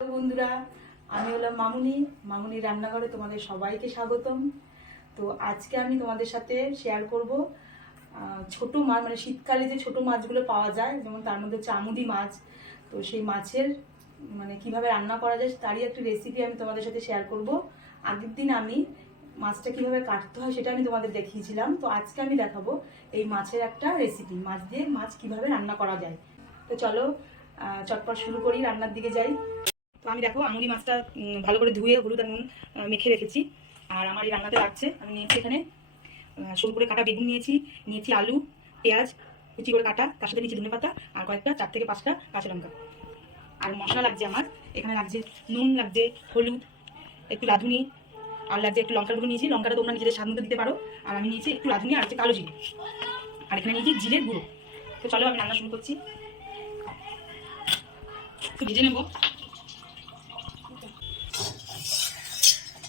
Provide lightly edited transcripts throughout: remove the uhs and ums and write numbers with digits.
বন্ধুরা, আমি হলাম মামুনি রান্নাঘরে তোমাদের সবাইকে স্বাগতম। তো আজকে আমি তোমাদের সাথে শেয়ার করব ছোট মাছ, মানে শীতকালে যে ছোট মাছগুলো পাওয়া যায়, যেমন তার মধ্যে হচ্ছে আমুদি মাছ। তো সেই মাছের মানে কিভাবে রান্না করা যায় তারই একটি রেসিপি আমি তোমাদের সাথে শেয়ার করব। আগের দিন আমি মাছটা কিভাবে কাটতে হয় সেটা আমি তোমাদের দেখিয়েছিলাম। তো আজকে আমি দেখাবো এই মাছের একটা রেসিপি, মাছ দিয়ে মাছ কিভাবে রান্না করা যায়। তো চলো চটপট শুরু করি, রান্নার দিকে যাই। তো আমি দেখো আমুদি মাছটা ভালো করে ধুয়ে হলুদ আর নুন মেখে রেখেছি। আর আমার এই রান্নাতে লাগছে, আমি নিয়েছি এখানে সরু করে কাটা বেগুন, নিয়েছি আলু, পেঁয়াজ কুচি করে কাটা, তার সাথে নিচে ধনে পাতা আর কয়েকটা 4 থেকে 5টা কাঁচা লঙ্কা। আর মশলা লাগছে আমার এখানে, লাগছে নুন, লাগছে হলুদ, একটু রাঁধুনি, আর লাগছে একটু লঙ্কার গুঁড়ো নিয়েছি, লঙ্কাটা তোমরা নিজেদের স্বাদ মতো দিতে পারো। আর আমি নিয়েছি একটু রাঁধুনি আর হচ্ছে কালো জিরে, আর এখানে নিয়েছি জিরের গুঁড়ো। তো চলো আমি রান্না শুরু করছি। একটু ভেজে নেবো।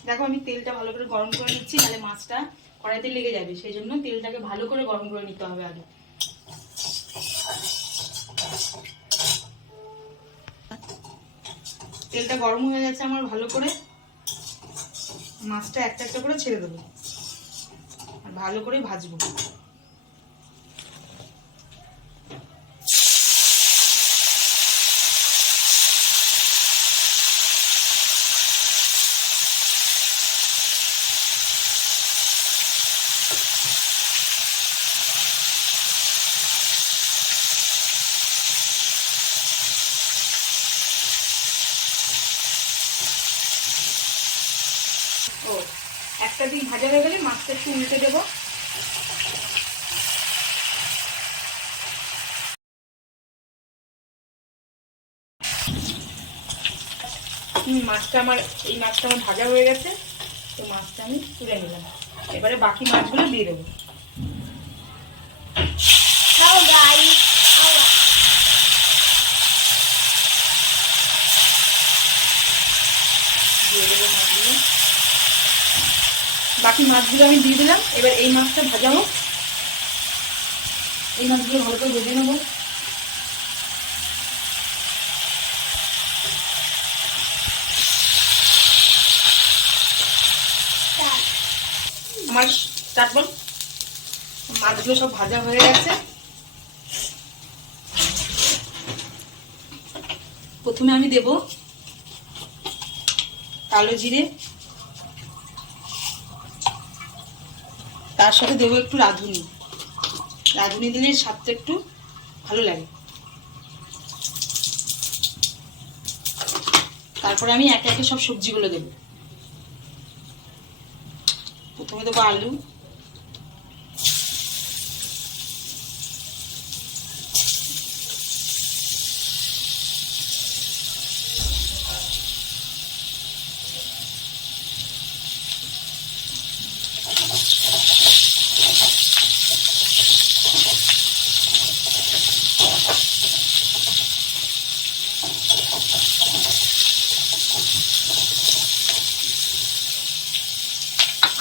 দেখো আমি তেলটা ভালো করে গরম করে নিচ্ছি, নাহলে মাছটা কড়াইতে লেগে যাবে, সেই জন্য তেলটাকে ভালো করে গরম করে নিতে হবে আগে। তেলটা গরম হয়ে গেছে আমার, ভালো করে মাছটা একটা একটা করে ছেড়ে দেবো আর ভালো করে ভাজবো। ও একটা দিক ভাজা হয়ে গেলে মাছটা একটু উল্টে দেবো। মাছটা আমার ভাজা হয়ে গেছে। তো মাছটা আমি তুলে নিলাম, এবারে বাকি মাছগুলো দিয়ে দেবো। বাকি মাছগুলো আমি দিয়ে দিলাম। এবার এই মাছটা ভাজা হোক, এই মাছগুলো ভালো করে ভেজে নেবো। আমার তারপর মাছগুলো সব ভাজা হয়ে গেছে। প্রথমে আমি দেব কালো জিরে, তার সাথে দেবো একটু রাঁধুনি। রাঁধুনি দিলে স্বাদটা একটু ভালো লাগে। তারপরে আমি একে একে সব সবজিগুলো দেবো। প্রথমে দেবো আলু,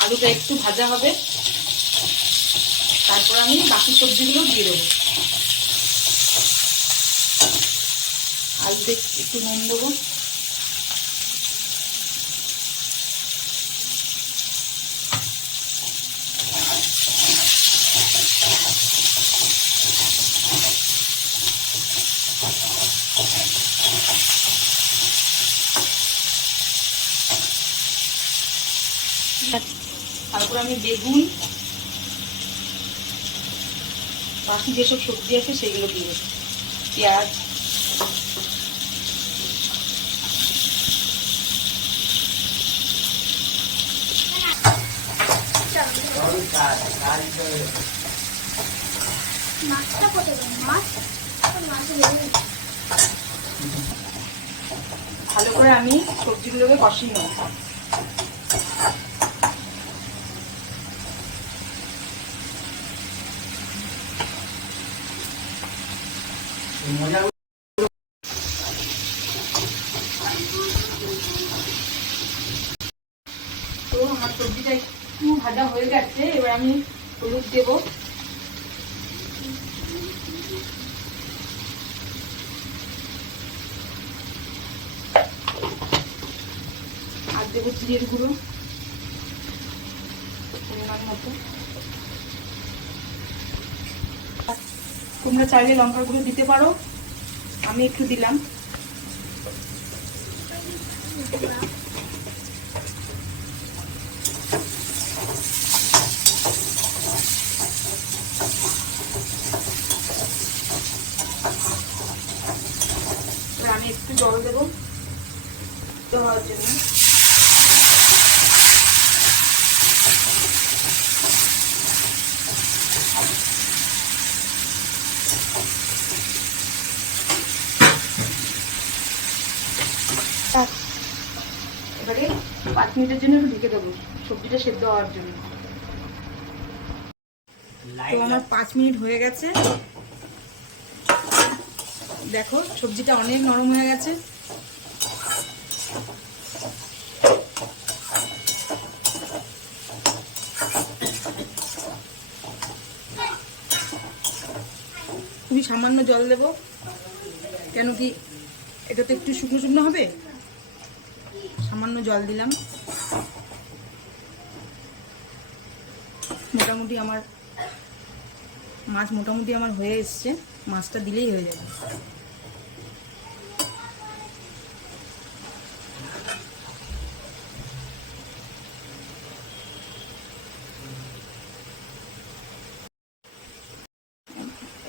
আলুটা একটু ভাজা হবে, তারপর আমি বাকি সবজিগুলো দিয়ে দেবো। আলুতে একটু নুন দেবো, তারপর আমি বেগুন, বাকি যেসব সবজি আছে সেগুলো দিয়ে দেবো, পেঁয়াজ, ভালো করে আমি সবজিগুলোকে কষিয়ে নেব। তো আমার সবজিটা একটু ভাজা হয়ে গেছে, এবার আমি হলুদ দেবো, দেবো জিরের গুঁড়ো পরিমাণ মতো। তোমরা চাইলে লঙ্কার গুঁড়ো দিতে পারো, আমি একটু দিলাম। আমি একটু জল দেবো হওয়ার জন্য। এবারে 5 মিনিটের জন্য একটু ঢেকে দেবো সবজিটা সেদ্ধ হওয়ার জন্য। তো আমার 5 মিনিট হয়ে গেছে, দেখো সবজিটা অনেক নরম হয়ে গেছে। খুবই সামান্য জল দেব, কেন কি এটা তো একটু শুকনো শুকনো হবে, সামান্য জল দিলাম। মোটামুটি আমার মাছ হয়ে এসছে, মাছটা দিলেই হয়ে যাবে।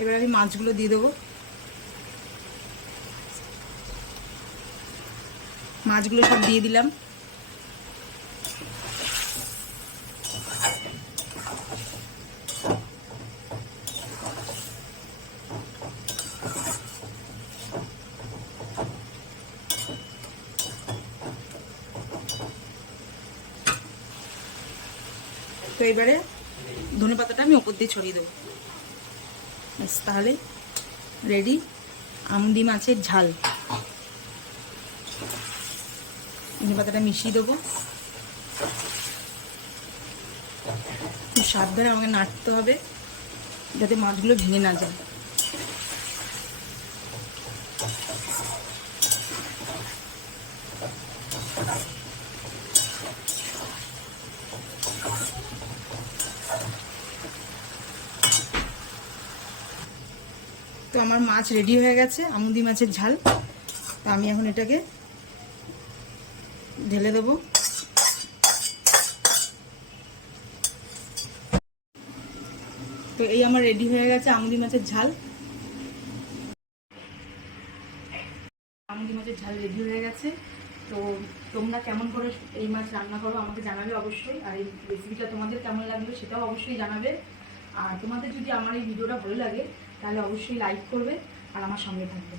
এবার আমি মাছগুলো দিয়ে দেবো। মাছগুলো সব দিয়ে দিলাম। তো এবারে ধনেপাতাটা আমি ওপর দিয়ে ছড়িয়ে দেবো। তাহলে রেডি আমুদি মাছের ঝাল। ধনেপাতাটা মিশিয়ে দেবো, খুব সাবধানে আমাকে নাড়তে হবে যাতে মাছগুলো ভেঙে না যায়। তো আমার মাছ রেডি হয়ে গেছে, আমুদি মাছের ঝাল। তো আমি এখন এটাকে ঢেলে দেবো। তো এই আমার রেডি হয়ে গেছে আমুদি মাছের ঝাল। আমুদি মাছের ঝাল রেডি হয়ে গেছে। তো তোমরা কেমন করে এই মাছ রান্না করো আমাকে জানাবে অবশ্যই, আর এই রেসিপিটা তোমাদের কেমন লাগলো সেটাও অবশ্যই জানাবে। আর তোমাদের যদি আমার এই ভিডিওটা ভালো লাগে তাহলে অবশ্যই লাইক করবে আর আমার সঙ্গে থাকবে।